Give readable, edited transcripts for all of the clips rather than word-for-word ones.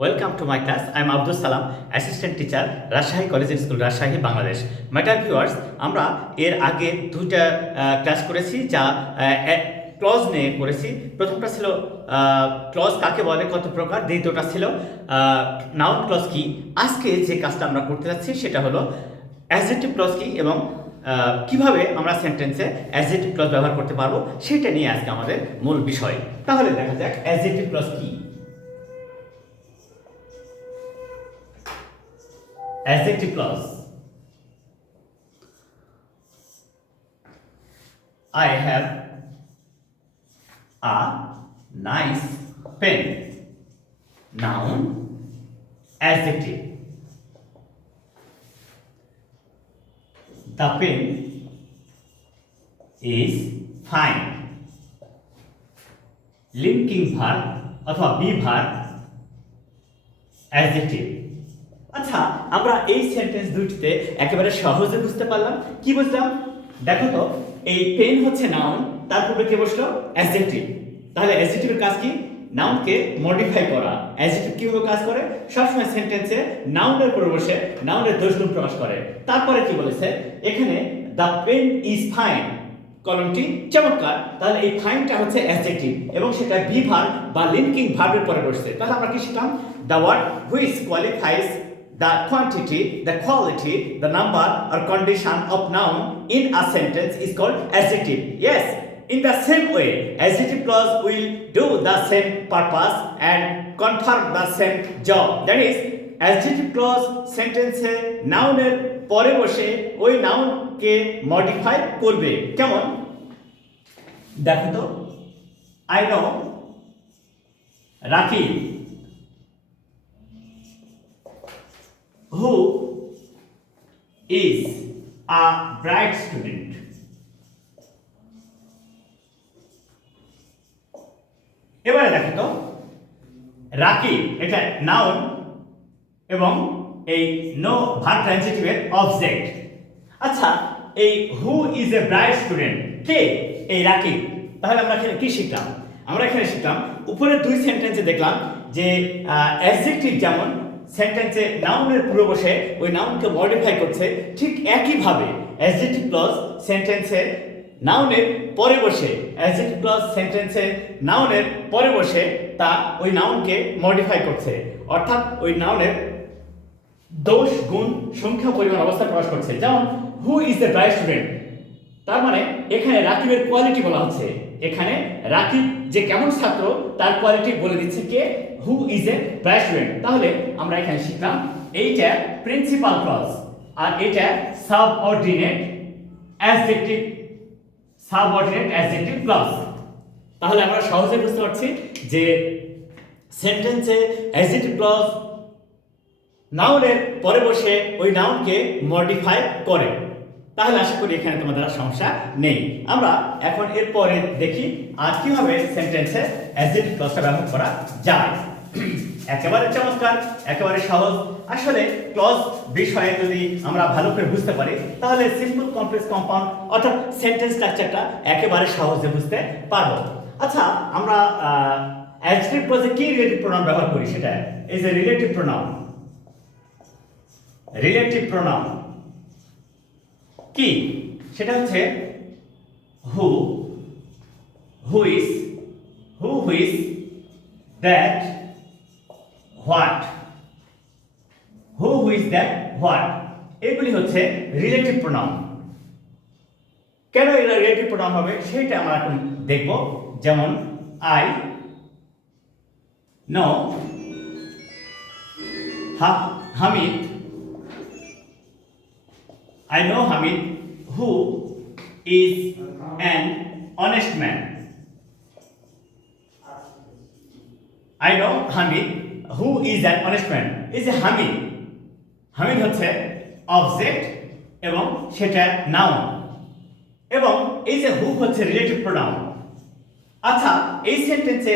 Welcome to my class. I am Abdus Salam, Assistant Teacher, Rajshahi Collegiate School, Rajshahi, Bangladesh. My dear viewers, আমরা এর আগে দুইটা class করেছি যা clause নিয়ে করেছি। প্রথমটা ছিল ক্লজ কাকে বলে, কত প্রকার, দ্বিতীয়টা ছিল নাউন ক্লজ কি। আজকে যে কাজটা আমরা করতে যাচ্ছি সেটা হলো অ্যাডজেক্টিভ ক্লজ কি এবং কিভাবে আমরা সেন্টেন্সে অ্যাডজেক্টিভ ক্লজ ব্যবহার করতে পারবো সেটা নিয়ে আজকে আমাদের মূল বিষয়। তাহলে দেখা যাক অ্যাডজেক্টিভ ক্লজ কি। Adjective clause. I have a nice pen. Noun. Adjective. The pen is fine. Linking verb অথবা be verb. Adjective. আচ্ছা, আমরা এই সেন্টেন্স দুটিতে একেবারে সহজে বুঝতে পারলাম। কি বুঝলাম দেখো তো, এই পেন হচ্ছে নাউন, তার পূর্বে কে বসলো? অ্যাডজেক্টিভ। তাহলে অ্যাডজেক্টিভের কাজ কি? নাউনকে মডিফাই করা। অ্যাডজেক্টিভ কিভাবে কাজ করে? সবসময় সেন্টেন্সে নাউনের পরে বসে নাউনের দোষগুণ প্রকাশ করে। তারপরে কি বলেছে এখানে? দ্য পেন ইজ ফাইন, কলমটি চমৎকার। তাহলে এই ফাইনটা হচ্ছে অ্যাডজেক্টিভ এবং সেটা বি ভার্ব বা লিঙ্কিং ভার্বের পরে বসছে। তাহলে আমরা কি শিখলাম? The word which qualifies the quantity, the quality, the number or condition of noun in a sentence is called adjective. Yes, in the same way, adjective clause will do the same purpose and confirm the same job. That is, adjective clause sentence এ নাউনের পরে বসে ওই নাউনকে modify করবে। কেমন দেখো তো, I know Rakib who is a bright student. এবারে দেখো তো, রাকিব এটা নাউন এবং এই নো ভার্ব ট্রান্সিটিভের অবজেক্ট। আচ্ছা, এই who is a bright student কে? এই রাকিব। তাহলে আমরা এখানে কি শিখলাম? আমরা এখানে শিখলাম উপরে দুই সেন্টেন্সে দেখলাম যে অ্যাডজেক্টিভ যেমন সেন্টেন্সে নাউনের পূর্বে বসে ওই নাউনকে মডিফাই করছে, ঠিক একইভাবে অ্যাডজেক্টিভ ক্লজ সেন্টেন্সে নাউনের পরে বসে অ্যাডজেক্টিভ ক্লজ সেন্টেন্সে নাউনের পরে বসে তা ওই নাউনকে মডিফাই করছে, অর্থাৎ ওই নাউনের দোষ গুণ সংখ্যা পরিমাণ অবস্থা প্রকাশ করছে। যেমন who is the bright student, তার মানে এখানে রাকিবের কোয়ালিটি বলা হচ্ছে। এখানে রাকিব যে কেমন ছাত্র তার কোয়ালিটি বলে দিচ্ছে কে? Who is a bright student. তাহলে আমরা এখানে শিখলাম এইটা প্রিন্সিপাল ক্লজ আর এটা subordinate adjective, subordinate adjective clause. তাহলে আমরা সহজে বুঝতে পারছি যে সেন্টেন্সে অ্যাডজেক্টিভ ক্লজ নাউনের পরে বসে ওই নাউনকে মডিফাই করে। তাহলে আশা করি এখানে তোমাদের আর সমস্যা নেই। আমরা এখন এরপরে দেখি আর কিভাবে সেন্টেন্সে অ্যাডজেক্টিভ ক্লজটা ব্যবহার করা যায়। একেবারে চমৎকার, একেবারে সহজ। আসলে ক্লজ বিষয়ে যদি আমরা ভালো করে বুঝতে পারি তাহলে সিম্পল, কমপ্লেক্স, কম্পাউন্ড অর্থাৎ সেন্টেন্স স্ট্রাকচারটা একেবারে সহজে বুঝতে পারবো। আচ্ছা, আমরা অ্যাডজেক্টিভ ক্লজে কি রিলেটিভ প্রোনাউন ব্যবহার করি? সেটা is a relative pronoun. Relative pronoun কি? সেটা হচ্ছে who, which, who which, that, what, who which, that, what, এগুলি হচ্ছে রিলেটিভ প্রোনাউন। কেন এরা রিলেটিভ প্রোনাউন হবে সেটা আমরা এখন দেখব। যেমন I know Hamid, I know Hamid who is an honest man. I know Hamid who is an honest man. Is a Hamid. Hamid হচ্ছে অবজেক্ট এবং সেটা নাউন এবং এই যে হু হচ্ছে রিলেটিভ প্রোনাউন। আচ্ছা, এই সেন্টেন্সে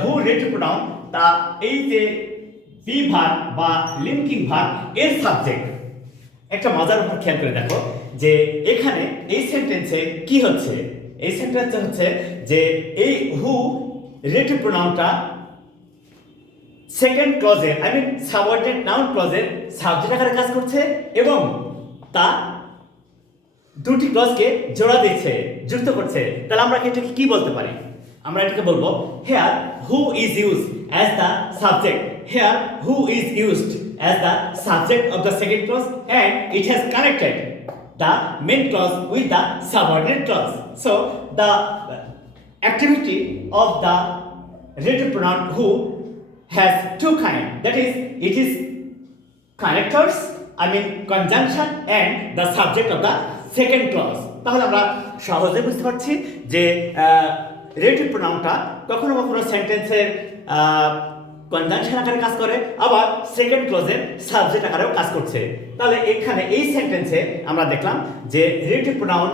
হু রিলেটিভ প্রোনাউন, তা এই যে বি ভার্ব বা লিঙ্কিং ভার্ব এর সাবজেক্ট। একটা মজার উপর খেয়াল করে দেখো যে এখানে এই সেন্টেন্সে কি হচ্ছে? এই সেন্টেন্সে হচ্ছে যে এই হু রিলেটিভ প্রোনাউনটা সেকেন্ড ক্লজের আই মিন সাবঅর্ডিনেট নাউন ক্লজের সাবজেক্ট আকারে কাজ করছে এবং তা দুটি ক্লজকে জোড়া দিচ্ছে, যুক্ত করছে। তাহলে আমরা এটাকে কি বলতে পারি? আমরা এটাকে বলবো here who is used as the subject. Here who is used as the subject of the second clause and it has connected the main clause with the subordinate clause. So the activity of the relative pronoun who has two kind, that is it is connectors, I mean conjunction and the subject of the second clause. তাহলে আমরা সহজে বুঝতে পারছি যে relative প্রোনাউনটা কখনো কখনো সেন্টেন্সের conjunction আকারে কাজ করে, আবার সেকেন্ড ক্লজের সাবজেক্ট আকারেও কাজ করছে। তাহলে এখানে এই সেন্টেন্সে আমরা দেখলাম যে রিলেটিভ প্রোনাউন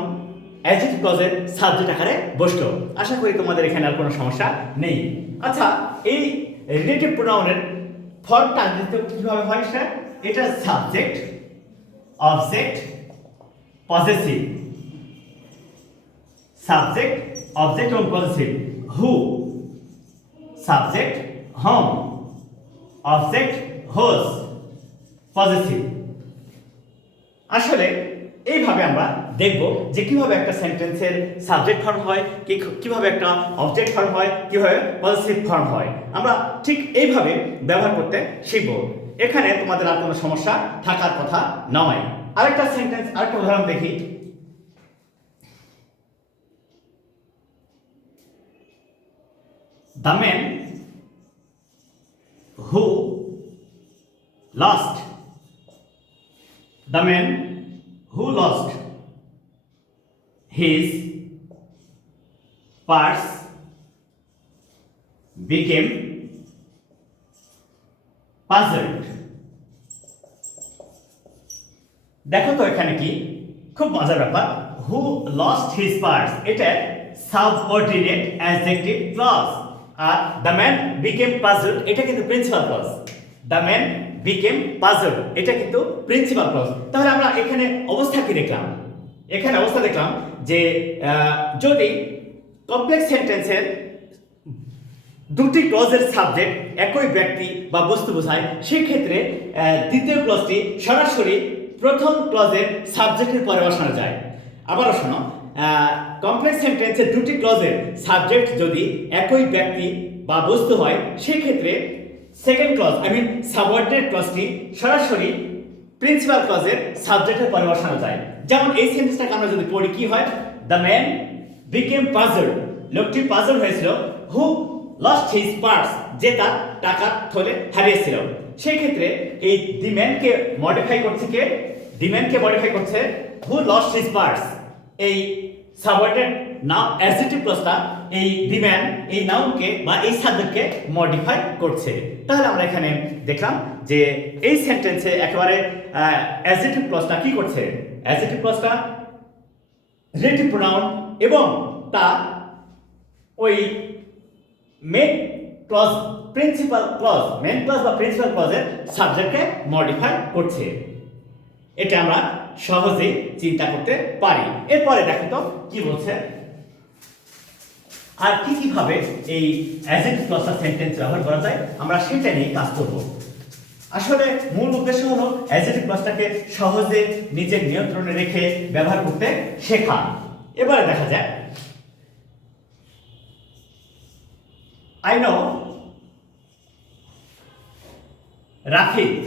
অ্যাডজেক্টিভ ক্লজের সাবজেক্ট আকারে বসলো। আশা করি তোমাদের এখানে আর কোনো সমস্যা নেই। আচ্ছা, এই রিলেটিভ প্রোনাউনের ফর্মটা কিভাবে হয় স্যার? এটা subject, object, possessive. Subject, object এবং possessive. Who subject, whom object, whose possessive. আসলে এইভাবে আমরা দেখব যে কিভাবে একটা সেন্টেন্সের সাবজেক্ট ফর্ম হয়, কিভাবে একটা অবজেক্ট ফর্ম হয়, কিভাবে পজেসিভ ফর্ম হয়। আমরা ঠিক এইভাবে ব্যবহার করতে শিখব। এখানে তোমাদের আর কোনো সমস্যা থাকার কথা নয়। আরেকটা সেন্টেন্স, আরেকটা উদাহরণ দেখি। The man who lost, the man who lost his purse became puzzled. দেখো তো এখানে কি খুব মজার ব্যাপার। হু লস্ট হিজ পার্স, এটা সাবঅর্ডিনেট অ্যাডজেক্টিভ ক্লজ। আর দ্য ম্যান বিকেম পাজলড, এটা কিন্তু principal clause. The man became puzzled, এটা কিন্তু প্রিন্সিপাল ক্লজ। তাহলে আমরা এখানে অবস্থা কি দেখলাম? এখানে অবস্থা দেখলাম যে যদি কমপ্লেক্স সেন্টেন্সের দুটি ক্লজের সাবজেক্ট একই ব্যক্তি বা বস্তু বোঝায়, সেক্ষেত্রে দ্বিতীয় ক্লজটি সরাসরি প্রথম ক্লজের সাবজেক্টের পরে বসানো যায়। আবারও শোনো, কমপ্লেক্স সেন্টেন্সের দুটি ক্লজের সাবজেক্ট যদি একই ব্যক্তি বা বস্তু হয়, সেক্ষেত্রে second clause I mean subordinate ক্লজটি সরাসরি প্রিন্সিপাল ক্লজের সাবজেক্টের পরে বসানো যায়। যেমন এই সেন্টেন্সটাকে আমরা যদি পড়ি, কি হয়? দ্য ম্যান বিকেম পাজলড, লোকটি পাজল হয়েছিল। হু লস্ট হিজ পার্স, যে তার টাকার থলে হারিয়েছিল। সেই ক্ষেত্রে এই দি ম্যানকে মডিফাই করছে কে? দি ম্যানকে মডিফাই করছে হু লস্ট হিজ পার্স। এই সাবঅর্ডিনেট নাউন অ্যাডজেক্টিভ ক্লজটা এই দি ম্যান এই নাউনকে বা এই সাবজেক্টকে মডিফাই করছে। তাহলে আমরা এখানে দেখলাম যে এই সেন্টেন্সে একেবারে অ্যাডজেক্টিভ ক্লজটা কি করছে? অ্যাডজেক্টিভ ক্লজটা রিলেটিভ প্রোনাউন এবং তা ওই main clause principal clause, main clause বা প্রিন্সিপাল ক্লজের সাবজেক্টকে মডিফাই করছে। এটা আমরা সহজেই চিন্তা করতে পারি। এরপরে দেখো তো কি বলছে, আর কিভাবে এই অ্যাডজেক্টিভ ক্লজটা সেন্টেন্স ব্যবহার করা যায় আমরা সেটা নিয়ে কাজ করব। আসলে মূল উদ্দেশ্য হলো অ্যাডজেক্টিভ ক্লজটাকে সহজে নিজের নিয়ন্ত্রণে রেখে ব্যবহার করতে শেখা। এবারে দেখা যায়, I know Rafid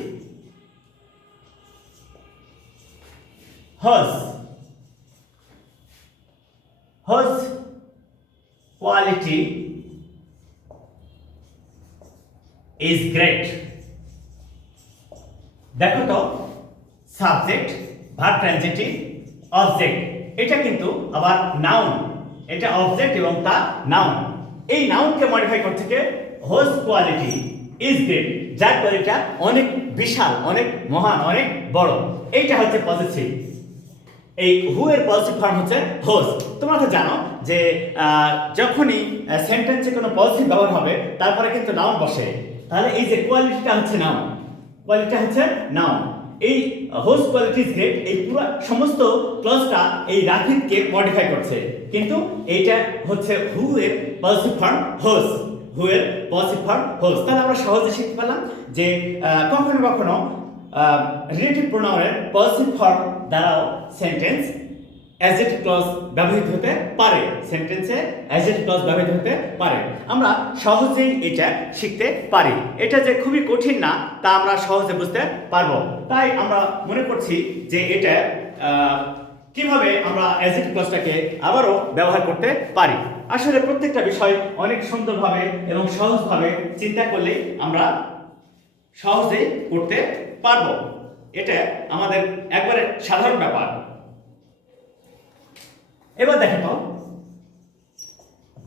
whose quality is great. দেখো তো, সাবজেক্ট, ভার্ব ট্রানজিটিভ, অবজেক্ট, এটা কিন্তু আবার নাউন। এটা অবজেক্ট এবং তা নাউন। এই নাউনকে মডিফাই করতে কে? হোজ কোয়ালিটি ইজ গ্রেট, যার কোয়ালিটিটা অনেক বিশাল, অনেক মহান, অনেক বড়। এইটা হচ্ছে পজিটিভ। এই হু এর পজিটিভ ফর্ম হচ্ছে হোজ। তোমরা তো জানো যে যখনই সেন্টেন্সে কোনো পজিটিভ ব্যবহার হবে তারপরে কিন্তু নাউন বসে। তাহলে এই যে কোয়ালিটিটা হচ্ছে নাউন, কোয়ালিটিটা হচ্ছে নাউন। এই হোজ কোয়ালিটি ইজ গ্রেট, এই পুরো সমস্ত ক্লজটা এই রাফিদকে মডিফাই করছে, কিন্তু এইটা হচ্ছে হু এর পজিটিভ ফর্ম হোজ। হু এর পজিটিভ ফর্ম হোজ। তাহলে আমরা সহজে শিখতে পারলাম যে কখনো কখনো রিলেটিভ প্রোনাউনের পজিটিভ ফর্ম দ্বারাও সেন্টেন্স অ্যাডজেক্টিভ ক্লজ ব্যবহৃত হতে পারে, সেন্টেন্সে অ্যাডজেক্টিভ ক্লজ ব্যবহৃত হতে পারে। আমরা সহজেই এটা শিখতে পারি। এটা যে খুবই কঠিন না তা আমরা সহজে বুঝতে পারবো। তাই আমরা মনে করছি যে এটা কিভাবে আমরা অ্যাডজেক্টিভ ক্লজটাকে আবারও ব্যবহার করতে পারি। আসলে প্রত্যেকটা বিষয় অনেক সুন্দরভাবে এবং সহজভাবে চিন্তা করলে আমরা সহজেই করতে পারবো। এটা আমাদের একবারে সাধারণ ব্যাপার। এবার দেখো তো,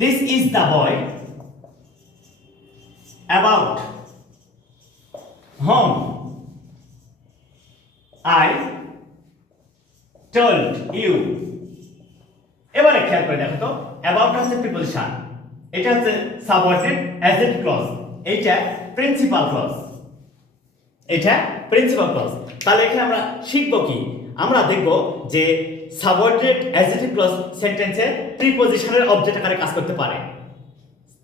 this is the boy about whom I told you. এবারে খেয়াল করে দেখো তো, অ্যাবাউট হচ্ছে প্রিপোজিশন, এটা হচ্ছে সাবঅর্ডিনেট অ্যাডজেক্টিভ ক্লজ, এইটা প্রিন্সিপাল ক্লজ, এটা প্রিন্সিপাল ক্লজ। তাহলে এখানে আমরা শিখব কি? আমরা দেখব যে সাবঅর্ডিনেট অ্যাডজেক্টিভ ক্লজ সেন্টেন্সে প্রিপোজিশনের অবজেক্ট আকারে কাজ করতে পারে।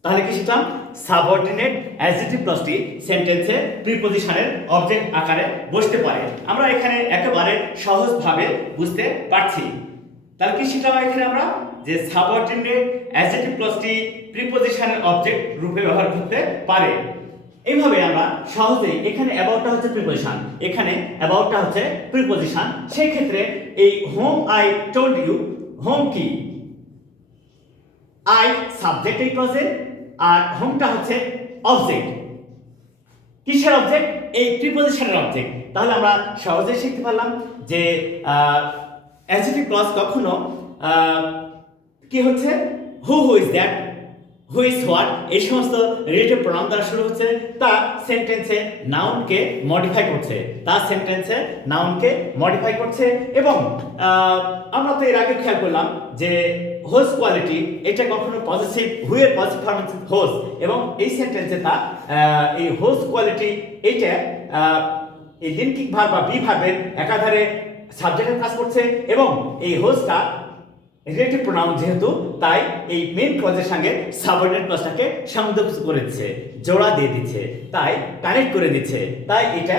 তাহলে কি শিখলাম? সাবঅর্ডিনেট অ্যাডজেক্টিভ ক্লজটি সেন্টেন্সে প্রিপোজিশনের অবজেক্ট আকারে বসতে পারে। আমরা এখানে একেবারে সহজভাবে বুঝতে পারছি। তাহলে কি শিখলাম এখানে আমরা? যে সাবঅর্ডিনেট অ্যাডজেক্টিভ ক্লজটি প্রিপোজিশনের অবজেক্ট রূপে ব্যবহার করতে পারে। এইভাবে আমরা সহজেই, এখানে অ্যাবাউটটা হচ্ছে প্রিপোজিশন, এখানে অ্যাবাউটটা হচ্ছে প্রিপোজিশন। সেই ক্ষেত্রে এই whom I told you, whom কি? আই সাবজেক্ট এই ক্লজে, আর হোমটা হচ্ছে অবজেক্ট। কিসের অবজেক্ট? এই প্রিপোজিশনের অবজেক্ট। তাহলে আমরা সহজেই শিখতে পারলাম যে অ্যাডজেক্টিভ ক্লজ কখনো কি হচ্ছে, who is that, who is what, এই সমস্ত রিলেটিভ প্রোনাউন দ্বারা শুরু হচ্ছে, তা সেন্টেন্সে নাউনকে মডিফাই করছে, তা সেন্টেন্সে নাউনকে মডিফাই করছে। এবং আমরা তো এর আগে খেয়াল করলাম যে হোজ কোয়ালিটি, এটা কখনো পজিটিভ, হু এর পজিটিভ ফর্ম হচ্ছে হোজ, এবং এই সেন্টেন্সে তা এই হোজ কোয়ালিটি এইটা এই লিঙ্কিং ভার্ব বা বি ভার্বের একাধারে সাবজেক্টের কাজ করছে, এবং এই হোজটা রিলেটিভ প্রোনাউন যেহেতু, তাই এই মেইন ক্লজের সঙ্গে সাবঅর্ডিনেট ক্লজটাকে সংযুক্ত করে দিচ্ছে, জোড়া দিয়ে দিচ্ছে, তাই কানেক্ট করে দিচ্ছে, তাই এটা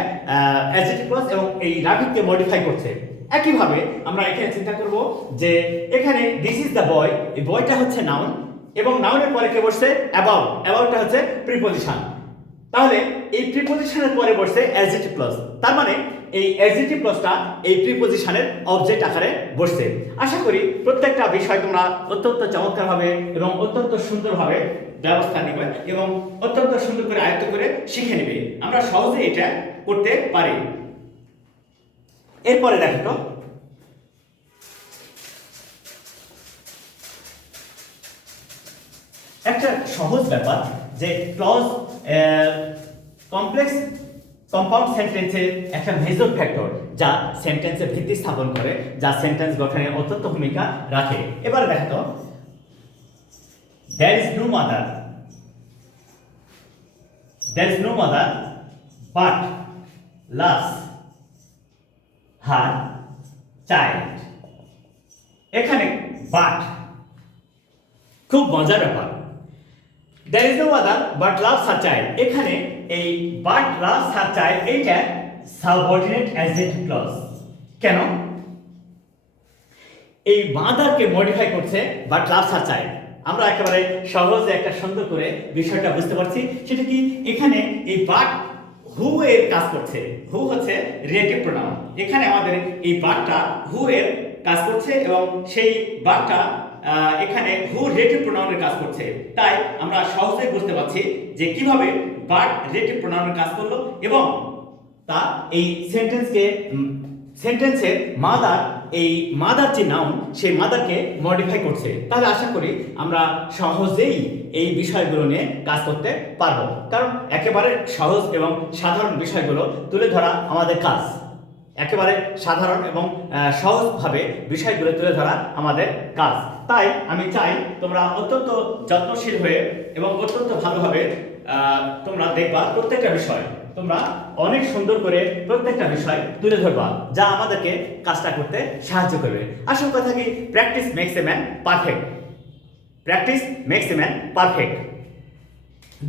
অ্যাডজেক্টিভ ক্লজ এবং এই রাবিটকে মডিফাই করছে। একইভাবে আমরা এখানে চিন্তা করব যে এখানে দিস ইজ দ্য বয়, এই বয়টা হচ্ছে নাউন, এবং নাউনের পরে কে বসছে? অ্যাবাউট, অ্যাবাউটটা হচ্ছে প্রিপোজিশন। তাহলে এই প্রিপোজিশনের পরে বসছে অ্যাডজেক্টিভ ক্লজ, তার মানে এই অ্যাডজেক্টিভ ক্লজটা এই প্রিপোজিশনের অবজেক্ট আকারে বসছে। আশা করি প্রত্যেকটা বিষয় তোমরা অত্যন্ত চমৎকারভাবে এবং অত্যন্ত সুন্দরভাবে ব্যবস্থা নেবে এবং অত্যন্ত সুন্দর করে আয়ত্ত করে শিখে নেবে। আমরা সহজে এটা করতে পারি। এরপরে দেখো, একটা সহজ ব্যাপার যে ক্লজ কমপ্লেক্স কম্পাউন্ড সেন্টেন্সের একটা মেজর ফ্যাক্টর, যা সেন্টেন্সের ভিত্তি স্থাপন করে, যা সেন্টেন্স গঠনে অত্যন্ত ভূমিকা রাখে। এবার দেখো, there is no mother but loves her child। এখানে but খুব মজার ব্যাপার, there is no mother but loves her child, এখানে এই but loves her child এইটা সাবঅর্ডিনেট অ্যাডজেক্টিভ ক্লজ। কেন? এই মাদারকে মডিফাই করছে but loves her child। আমরা একেবারে সহজে একটা সুন্দর করে বিষয়টা বুঝতে পারছি। সেটা কি? এখানে এই but হু এর কাজ করছে, হু হচ্ছে রিলেটিভ প্রোনাউন, এখানে আমাদের এই বাটটা হু এর কাজ করছে এবং সেই বাটটা এখানে হু রিলেটিভ প্রোনাউনের কাজ করছে। তাই আমরা সহজেই বুঝতে পারছি যে কিভাবে বাট রিলেটিভ প্রোনাউনের কাজ করলো এবং তা এই সেন্টেন্সের মাদার, এই মাদার যে নাউন, সেই মাদারকে মডিফাই করছে। তাহলে আশা করি আমরা সহজেই এই বিষয়গুলো নিয়ে কাজ করতে পারবো, কারণ একেবারে সহজ এবং সাধারণ বিষয়গুলো তুলে ধরা আমাদের কাজ, একেবারে সাধারণ এবং সহজভাবে বিষয়গুলো তুলে ধরা আমাদের কাজ। তাই আমি চাই তোমরা অত্যন্ত যত্নশীল হয়ে এবং অত্যন্ত ভালোভাবে তোমরা দেখবা প্রত্যেকটা বিষয়, তোমরা অনেক সুন্দর করে প্রত্যেকটা বিষয় তুলে ধরবা, যা আমাদেরকে কাজটা করতে সাহায্য করবে। আসল কথা কি? Practice makes a man perfect, practice makes a man perfect.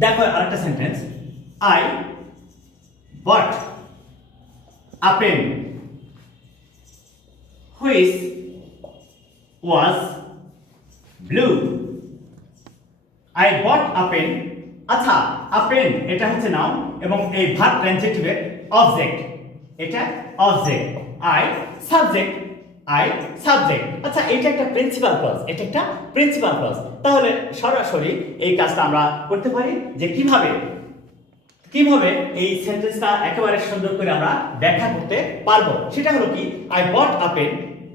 দেখো আরেকটা sentence, I bought a pen which was blue. I bought a pen, আচ্ছা আ পেন এটা হচ্ছে নাউন এবং এই ভার্ব ট্রান্সিটিভের অবজেক্ট, এটা object, I subject, I subject. আচ্ছা এটা একটা প্রিন্সিপাল ক্লজ, এটা একটা প্রিন্সিপাল ক্লজ। তাহলে সরাসরি এই কাজটা আমরা করতে পারি যে কিভাবে এই সেন্টেন্সটা একেবারে সুন্দর করে আমরা ব্যাখ্যা করতে পারবো। সেটা হলো কি, I bought a pen,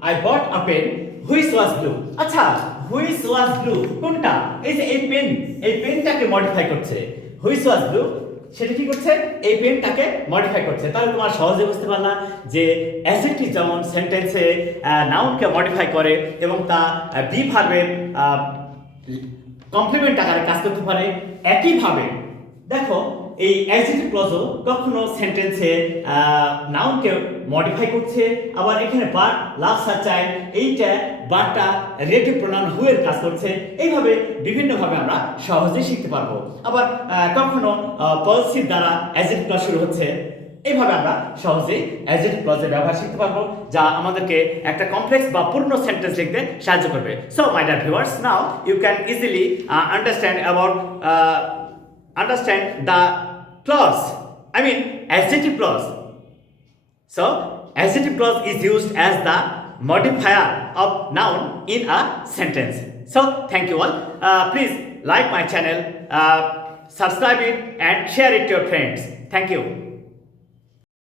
I bought a pen which was blue. আচ্ছা হুইচ ওয়াজ ব্লু কোনটা? এই যে এই পেনটাকে মডিফাই করছে, হুইচ ওয়াজ ব্লু সেটা কি করছে, এই পেনটাকে মডিফাই করছে। তাহলে তোমার সহজে বুঝতে পারলা যে অ্যাডজেক্টিভ যেমন সেন্টেন্সে নাউনকে মডিফাই করে এবং তা বি ভার্বের কমপ্লিমেন্ট আকারে কাজ করতে পারে, একইভাবে দেখো এই অ্যাডজেক্টিভ ক্লজও কখনো সেন্টেন্সে নাউনকে মডিফাই করছে, আবার এখানে বার লাভ সাচাই এইটা বারটা রিলেটিভ প্রোনাউন হু এর কাজ করছে। এইভাবে বিভিন্নভাবে আমরা সহজেই শিখতে পারবো। আবার কখনো পজিটিভ দ্বারা অ্যাডজেক্টিভ ক্লজ শুরু হচ্ছে, এইভাবে আমরা সহজেই অ্যাডজেক্টিভ ক্লজের ব্যবহার শিখতে পারবো, যা আমাদেরকে একটা কমপ্লেক্স বা পূর্ণ সেন্টেন্স লিখতে সাহায্য করবে। So my dear viewers, now you can easily understand the clause, I mean adjective clause. So adjective clause is used as the modifier of noun in a sentence. So thank you all. Please like my channel, subscribe it and share it to your friends. Thank you.